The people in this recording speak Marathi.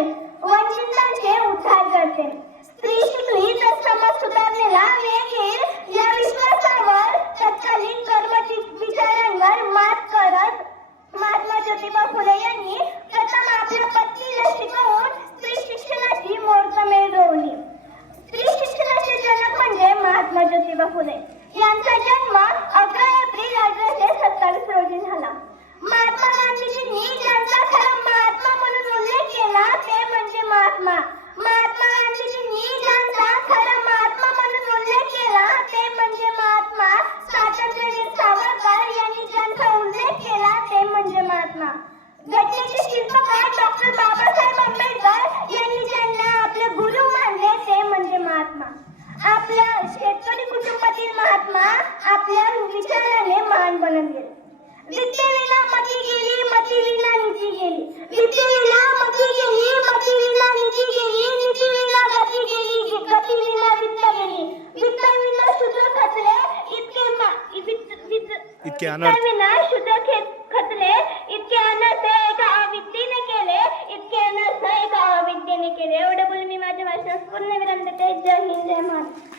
आहे, वंचितांचे उद्धार करते. स्त्री शिकली तर समाज सुधारलेला वेग येईल या विश्वासावर तत्कालीन कर्मठ विचारांवर मात करत महात्मा ज्योतिबा फुले यांनी प्रथम आपल्या पत्नीला शिकवून स्त्री शिक्षणाची मुहूर्तमेढ रोवली. स्त्री शिक्षणाचे जनक म्हणजे महात्मा ज्योतिबा फुले. यांचा जन्म 11 एप्रिल 1827 रोजी झाला. महात्मा गांधीजींनी ज्यांचा खरा महात्मा म्हणून उल्लेख केला ते म्हणजे महात्मा गांधीजींनी ज्यांचा खरा महात्मा म्हणून उल्लेख केला ते म्हणजे महात्मा स्वातंत्र्यवीर सावरकर यांनी ज्यांचा उल्लेख केला ते म्हणजे महात्मा. घटनेचे शिल्पकार डॉक्टर बाबासाहेब आंबेडकर यांनी ज्यांना आपले गुरु मानले ते म्हणजे महात्मा. आपल्या शेतकरी कुटुंबातील महात्मा आपल्या विचाराने महान बनत गेले. विद्येविना मती गेली, मतीविना नीती गेली. विद्येविना मती गेली, मतीविना नीती गेली. नीतीविना गती गेली, गतीविना वित्त गेली. वित्ताविना शूद्र खचले, वित्ताविना शूद्र खचले. इतके अनर्थ एका अविद्येने केले, इतके अनर्थ एका अविद्येने केले. एवढे बोलून मी माझ्या भाषणास पूर्ण विराम देते. जय हिंद, जय महाराष्ट्र.